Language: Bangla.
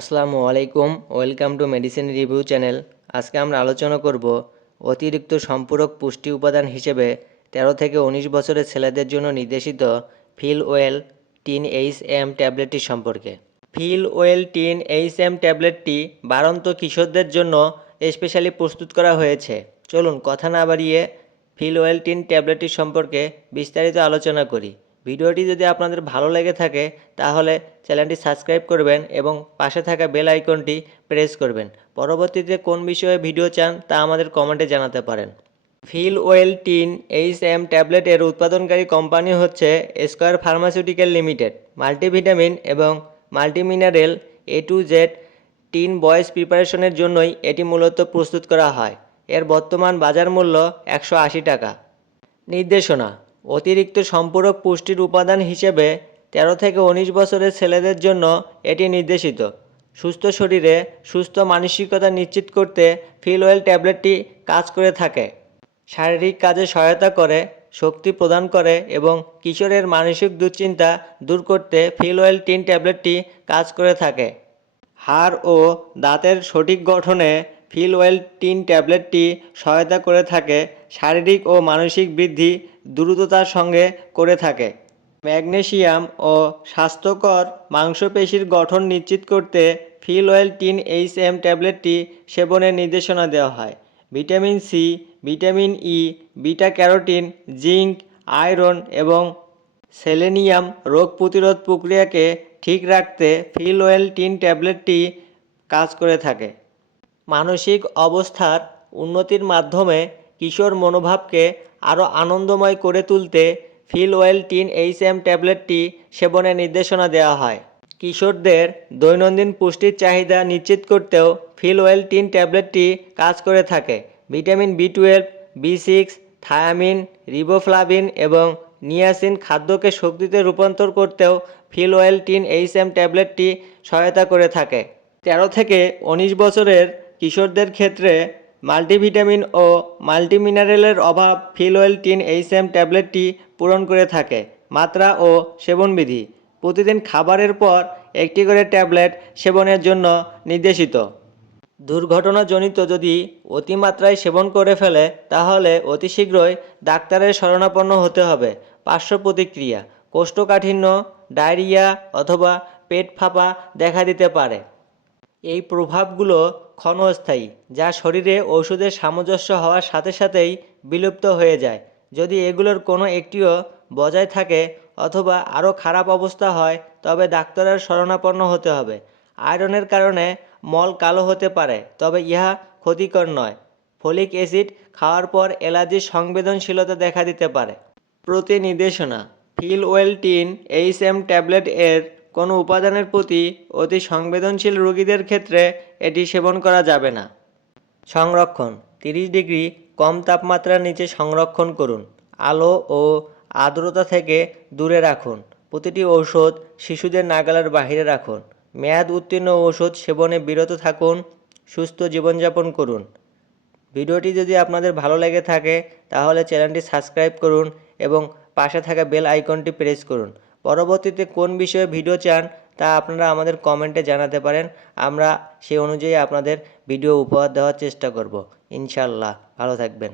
আসসালামু আলাইকুম, welcome to medicine review channel. আজকে আমরা আলোচনা করব অতিরিক্ত সম্পূরক পুষ্টি উপাদান হিসেবে তেরো থেকে উনিশ বছরের ছেলেদের জন্য নির্দেশিত fill well teen H M ট্যাবলেটটি সম্পর্কে। Fill well teen H M ট্যাবলেটটি বাড়ন্ত কিশোরদের জন্য স্পেশালি প্রস্তুত করা হয়েছে। চলুন কথা না বাড়িয়ে ফিল ওয়েল টিন ট্যাবলেটটি সম্পর্কে বিস্তারিত আলোচনা করি। ভিডিওটি যদি আপনাদের ভালো লেগে থাকে, তাহলে চ্যানেলটি সাবস্ক্রাইব করবেন এবং পাশে থাকা বেল আইকনটি প্রেস করবেন। পরবর্তীতে কোন বিষয়ে ভিডিও চান, তা আমাদের কমেন্টে জানাতে পারেন। Fill well teen H M ট্যাবলেটের উৎপাদনকারী কোম্পানি হচ্ছে স্কোয়ার ফার্মাসিউটিক্যাল লিমিটেড। মাল্টিভিটামিন এবং multimineral A to Z teen boys প্রিপারেশনের জন্যই এটি মূলত প্রস্তুত করা হয়। এর বর্তমান বাজার মূল্য একশো আশি টাকা। নির্দেশনা অতিরিক্ত সম্পূরক পুষ্টির উপাদান হিসেবে তেরো থেকে উনিশ বছরের ছেলেদের জন্য এটি নির্দেশিত। সুস্থ শরীরে সুস্থ মানসিকতা নিশ্চিত করতে ফিল ওয়েল ট্যাবলেটটি কাজ করে থাকে। শারীরিক কাজে সহায়তা করে, শক্তি প্রদান করে এবং কিশোরের মানসিক দুশ্চিন্তা দূর করতে ফিল ওয়েল টিন ট্যাবলেটটি কাজ করে থাকে। হাড় ও দাঁতের সঠিক গঠনে ফিল ওয়েল টিন ট্যাবলেটটি সহায়তা করে থাকে। শারীরিক ও মানসিক বৃদ্ধি দ্রুততার সঙ্গে করে থাকে। ম্যাগনেশিয়াম ও স্বাস্থ্যকর মাংসপেশির গঠন নিশ্চিত করতে fill well teen H M ট্যাবলেটটি সেবনের নির্দেশনা দেওয়া হয়। Vitamin C, vitamin E, beta carotene, zinc, iron এবং সেলেনিয়াম রোগ প্রতিরোধ প্রক্রিয়াকে ঠিক রাখতে ফিল অয়েল টিন ট্যাবলেটটি কাজ করে থাকে। মানসিক অবস্থার উন্নতির মাধ্যমে কিশোর মনোভাবকে আরও আনন্দময় করে তুলতে fill well teen H M ট্যাবলেটটি সেবনের নির্দেশনা দেওয়া হয়। কিশোরদের দৈনন্দিন পুষ্টির চাহিদা নিশ্চিত করতেও ফিল ওয়েল টিন ট্যাবলেটটি কাজ করে থাকে। Vitamin B twelve, B six, thiamine, riboflavin এবং নিয়াসিন খাদ্যকে শক্তিতে রূপান্তর করতেও fill well teen H M ট্যাবলেটটি সহায়তা করে থাকে। তেরো থেকে উনিশ বছরের কিশোরদের ক্ষেত্রে মাল্টিভিটামিন ও মাল্টিমিনারেলের অভাব fill well teen H M ট্যাবলেটটি পূরণ করে থাকে। মাত্রা ও সেবনবিধি। প্রতিদিন খাবারের পর একটি করে ট্যাবলেট সেবনের জন্য নির্দেশিত। দুর্ঘটনাজনিত যদি অতিমাত্রায় সেবন করে ফেলে, তাহলে অতি শীঘ্রই ডাক্তারের শরণাপন্ন হতে হবে। পার্শ্ব প্রতিক্রিয়া। কোষ্ঠকাঠিন্য, ডায়রিয়া অথবা পেট ফাঁপা দেখা দিতে পারে। এই প্রভাবগুলো ক্ষণস্থায়ী, যা শরীরে ওষুধের সামঞ্জস্য হওয়ার সাথে সাথেই বিলুপ্ত হয়ে যায়। যদি এগুলোর কোনো একটিও বজায় থাকে অথবা আরও খারাপ অবস্থা হয়, তবে ডাক্তারের শরণাপন্ন হতে হবে। আয়রনের কারণে মল কালো হতে পারে, তবে ইহা ক্ষতিকর নয়। ফলিক অ্যাসিড খাওয়ার পর অ্যালার্জির সংবেদনশীলতা দেখা দিতে পারে। প্রতি নির্দেশনা fill well teen H M tablet এর কোনো উপাদানের প্রতি অতি সংবেদনশীল রোগীদের ক্ষেত্রে এটি সেবন করা যাবে না। সংরক্ষণ, তিরিশ ডিগ্রি কম তাপমাত্রার নিচে সংরক্ষণ করুন। আলো ও আর্দ্রতা থেকে দূরে রাখুন। প্রতিটি ঔষধ শিশুদের নাগালের বাইরে রাখুন। মেয়াদ উত্তীর্ণ ঔষধ সেবনে বিরত থাকুন, সুস্থ জীবনযাপন করুন। ভিডিওটি যদি আপনাদের ভালো লেগে থাকে, তাহলে চ্যানেলটি সাবস্ক্রাইব করুন এবং পাশে থাকা বেল আইকনটি প্রেস করুন। পরবর্তীতে কোন বিষয়ে ভিডিও চান তা আপনারা আমাদের কমেন্টে জানাতে পারেন। আমরা সে অনুযায়ী আপনাদের ভিডিও উপহার দেওয়ার চেষ্টা করব। ইনশাল্লাহ ভালো থাকবেন।